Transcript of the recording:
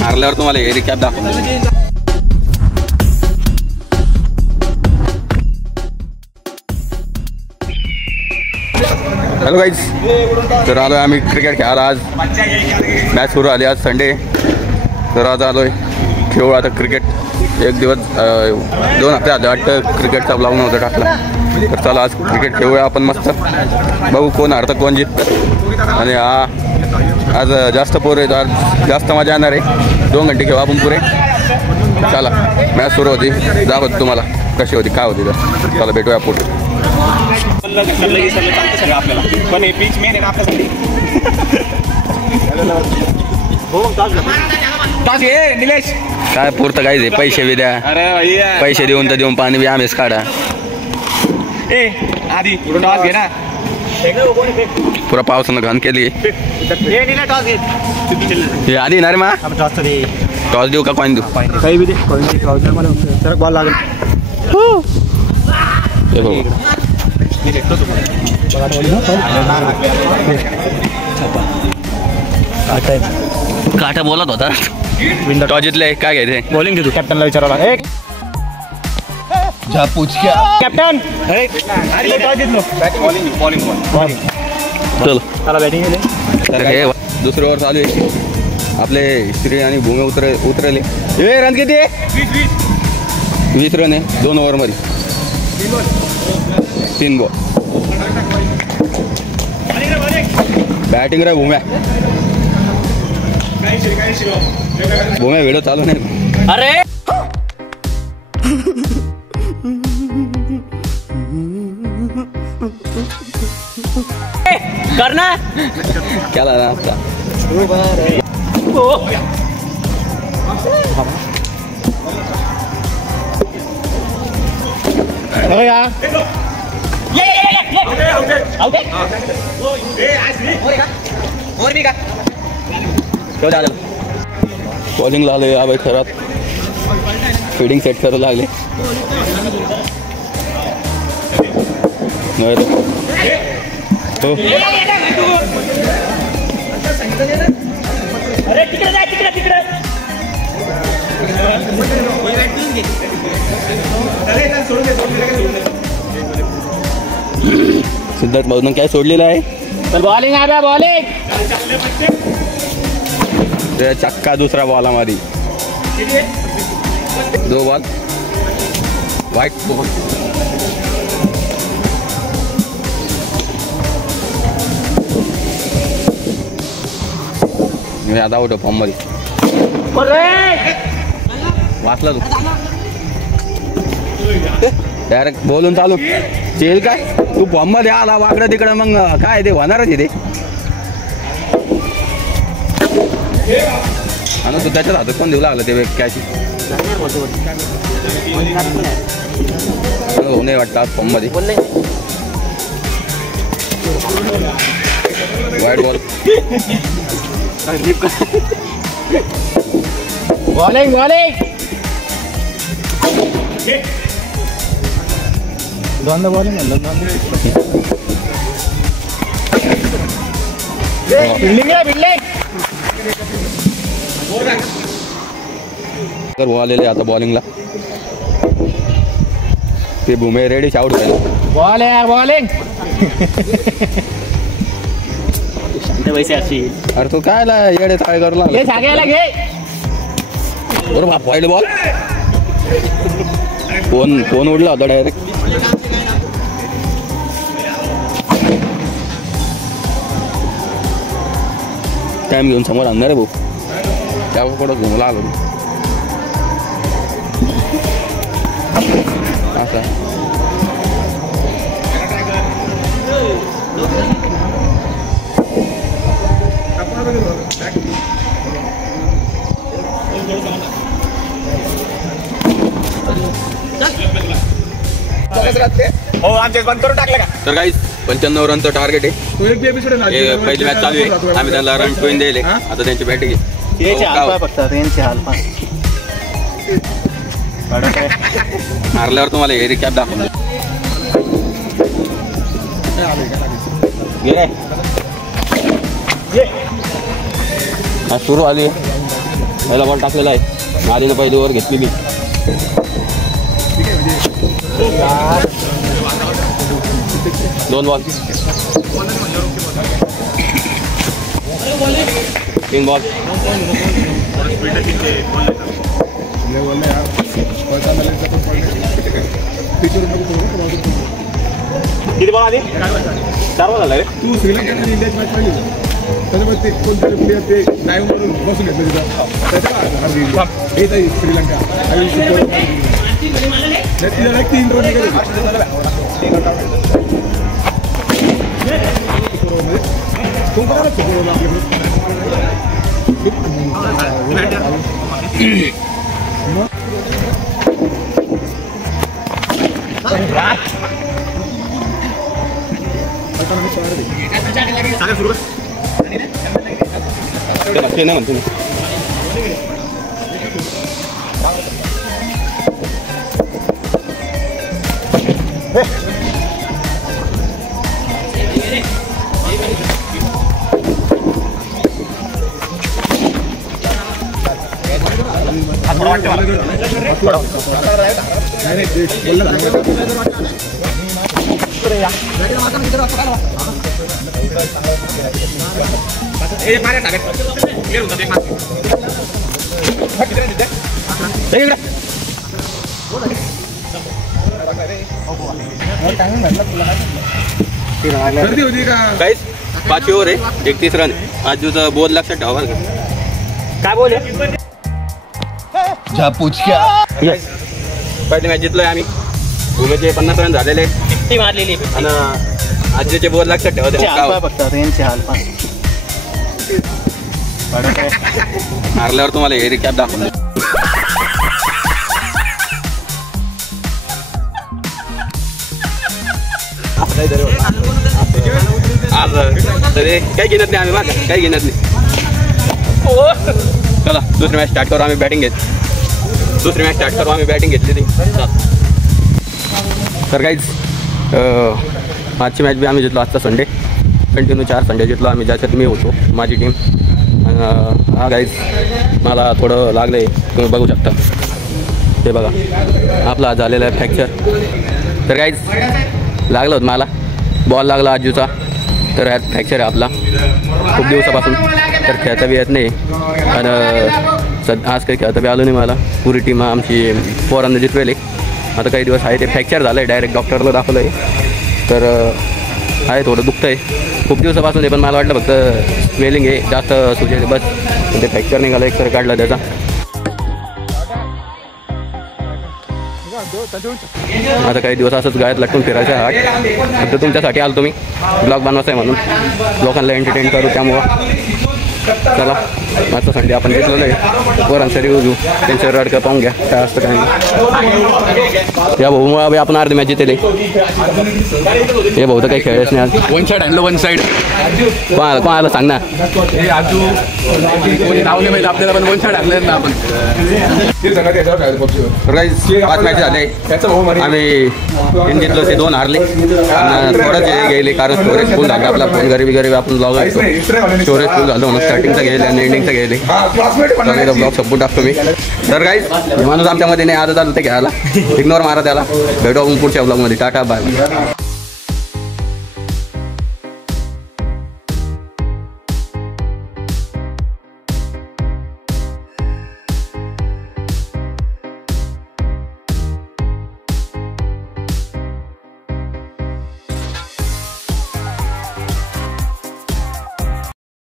मारल्यावर तुम्हाला हे रिकॅप दाखवतो. हॅलो गाईज, तर आलोय आम्ही क्रिकेट खेळायला. आज मॅच सुरू आली, आज संडे. तर आज आलोय खेळू आता क्रिकेट. एक दिवस 2 हफ्ते आले वाटतं क्रिकेटचा ब्लॉग नव्हता टाकला. तर चला आज क्रिकेट खेळूया आपण मस्त. बघू कोण हारतं कोण जिंकतं. आणि आज जास्त पोर आहेत, आज जास्त मजा येणार आहे. 2 घंटे खेळू आपण पुरे. चला मॅच सुरू होती, दाखवतो तुम्हाला कशी होती काय होती. तर चला भेटूया पुढे. पण हे पिच मेन आहे ना आपल्यासाठी. निलेश काय पुरतं काय पैसे बी द्या. अरे पैसे देऊन तर देऊन पाणी बी आम्हीच काढा. ए आधी टॉस घे ना. पुरा पावसानं घाण केली. हे आधी येणार मा टॉस देऊ का कॉइन देऊ. काही बी दे, मला बॉल लागेल. हे बघू काटा बोलत होता. टॉस जितले काय घ्यायचे. बॉलिंग घेतो. कॅप्टनला विचारायला. एक कॅप्टन टॉस जितलो. बॉलिंग चल चला बॅटिंग केली. तर हे दुसरे ओव्हर चालू आहे. आपले श्री आणि भूमे उतरले. हे रन किती आहे. 20 रन आहे 2 ओव्हरमध्ये. 3 बॉल. बॅटिंग रे भूम्या. भूम्या व्हिडिओ चालू नाही. अरे करना क्या ला आता. बॉलिंग लागले आबाई खरात. फिडिंग सेट करायला लागले. हो सिद्धार्थ भाऊन काय सोडलेलं आहे. तर बॉलिंग आहे. बॉलिंग चक्का दुसरा बॉल हमारी. 2 बॉल वाइट बॉल. मी आता आउट फॉर्म मध्ये वाचला तू. डायरेक्ट बोलून चालू चेल काय तू फॉर्म मध्ये आला वाकडं तिकडं मग काय ते होणारच आहे ते. आणि तू त्याच्यात हातात कोण देऊ लागलं ते कॅश होऊ नाही वाटतं फॉर्म मध्ये. वाईट बॉल. बॉलिंग बॉलिंग दोनदा बॉलिंग तर आलेले आता बॉलिंगला. ते भूमे रेडी आउट झाले. बॉल आहे बॉलिंग. अरे तू काय येडे काय करू लागला. बरं बाप वाईट बॉल. फोन उडला होता डायरेक्ट. टाइम घेऊन समोर आणणार आहे भाऊ. त्याकडं घुमला आलो असं. हो आमचे बंद करून टाकलं का. तर गाईस 95 रनचं टार्गेट आहे. पहिली मॅच चालू आहे. आम्ही त्यांना रन टोईन दिले. आता त्यांची बॅटिंग हारल्यावर तुम्हाला हे रिकॅप दाखवतो. मॅच सुरू आली. पहिला बॉल टाकलेला आहे. आधीनं पहिली ओव्हर घेतलेली. दोन बॉल 3 बॉल. किती बॉल आली? 4 बॉल झाला रे. तू श्रीलंका आणि इंडियाची मॅच पाहिली का? त्याच्यामध्ये ते कोणतरी प्लेअर ते नाही म्हणून बसून घेतलं तिथं. येत आहे श्रीलंका तिला 3 रन निघाले. म्हणतो गर्दी होती का? काहीच 5 ओव्हर आहे. 31 रन. आज तुझं बोल लक्षात ठेवा बरं का. काय बोल पहिली मॅच जितलोय आम्ही. भूमीचे 50 रन झालेले किती मारलेली आणि आजीचे बोल लक्षात ठेवा. फक्त त्यांचे हाल हारल्यावर तुम्हाला हे रिकॅप दाखवलं. आज तरी काही घेण्यात नाही आम्ही बघा. काही घेण्यात नाही. चला दुसरी मॅच स्टार्ट करू. आम्ही बॅटिंग घेतली ती. तर काहीच आजची मॅच बी आम्ही जितलो. आजचा संडे कंटिन्यू 4 संडे जितलो आम्ही. ज्याच्यात मी होतो माझी टीम. हा गाईज मला थोडं लागलं आहे. तुम्ही बघू शकता. हे बघा आपला झालेला आहे फ्रॅक्चर. तर गाईज लागलं होतं मला. बॉल लागला आजूचा. तर ह्यात फ्रॅक्चर आहे आपला खूप दिवसापासून. तर खेळता बी येत नाही. आणि आज काही खेळता बी आलो नाही मला. पुरी टीम आमची पोरांना जितवेले. आता काही दिवस आहे ते फ्रॅक्चर झालं आहे. डायरेक्ट डॉक्टरला दाखवलं आहे. तर आहे थोडं दुखतं आहे खूप दिवसापासून. आहे पण मला वाटलं फक्त स्वेलिंग आहे जास्त सुजेल बस. ते फ्रॅक्चर निघालं. एक्सरे काढला त्याचा. आता काही दिवस असंच गायत लटकून फिरायचं आहे. हाट फक्त तुमच्यासाठी आलो तुम्ही. ब्लॉग बनवायचा आहे म्हणून. लोकांना एंटरटेन करू. त्यामुळं चला आजचा संडे आपण घेतलेलं आहे. पोरांचा रिव्ह्यू घेऊ. त्यांच्या रडकं पाहून घ्या काय असतं काय नाही. या भाऊमुळं आपण अर्धी मॅच जितेले. हे भाऊ तर काही खेळच नाही आज. 1 साईड आणलं 1 साईड. कोणाला सांग ना. नाव नाही माहिती आपल्याला पण 1 साईड आणलं ना आपण. काही 5 मॅच झाले. आम्ही 3 जितलो ते 2 हारले. थोडंच गेले कारण स्टोरेज फुल झालं. आपला फोन गरीबी आपण ब्लॉग स्टोरेज फुल झालं म्हणून स्टार्टिंगचं गेले आणि एंडिंगचं गेले. ब्लॉग सपोर्ट टाकतो मी. तर गाईज हे माणूस आमच्यामध्ये नाही. आता चालू ते घ्यायला. इग्नोर मारा त्याला. भेटू आपण पुढच्या ब्लॉगमध्ये. Tata bye.